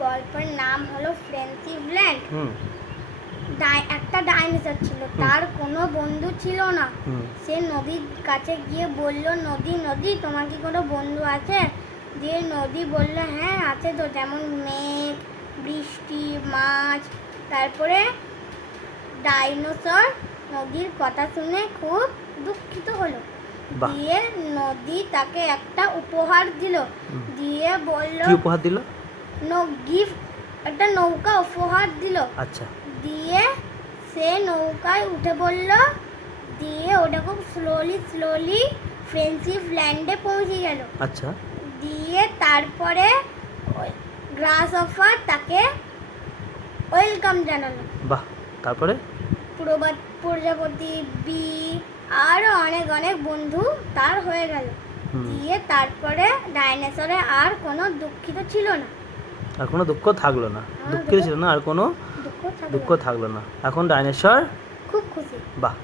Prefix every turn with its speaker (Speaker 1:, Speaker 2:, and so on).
Speaker 1: গল্পের নাম হলো ফ্রেন্ডশিপ ল্যান্ড ডাই- একটা ডাইনোসর ছিল তার কোনো বন্ধু ছিল না। সে নদীর কাছে গিয়ে বলল নদী নদী তোমার কি কোনো বন্ধু আছে? দিয়ে নদী বলল হ্যাঁ আছে তো যেমন মেঘ বৃষ্টি মাছ। তারপরে ডাইনোসর নদীর কথা শুনে খুব দুঃখিত হলো। দিয়ে নদী তাকে একটা উপহার দিল। দিয়ে বলল
Speaker 2: উপহার দিল?
Speaker 1: গিফট একটা নৌকা উপহার দিল।
Speaker 2: আচ্ছা।
Speaker 1: দিয়ে সে নৌকায় উঠে পড়ল। দিয়ে ওটা খুব স্লোলি স্লোলি ফ্রেন্ডশিপ ল্যান্ডে পৌঁছে গেল।
Speaker 2: আচ্ছা।
Speaker 1: দিয়ে তারপরে গ্রাস অফার তাকে ওয়েলকাম জানালো।
Speaker 2: বাহ তারপরে?
Speaker 1: প্রজাপতি বি আরও অনেক অনেক বন্ধু তার হয়ে গেল। দিয়ে তারপরে ডাইনোসরে আর কোনো দুঃখিত ছিল না।
Speaker 2: আর কোনো দুঃখ থাকল না। দুঃখের
Speaker 1: দুঃখ-
Speaker 2: ছিল না আর কোনো
Speaker 1: দুঃখ থাকল না।
Speaker 2: থাকল না। এখন ডাইনোসর
Speaker 1: খুব খুশি।
Speaker 2: বাহ।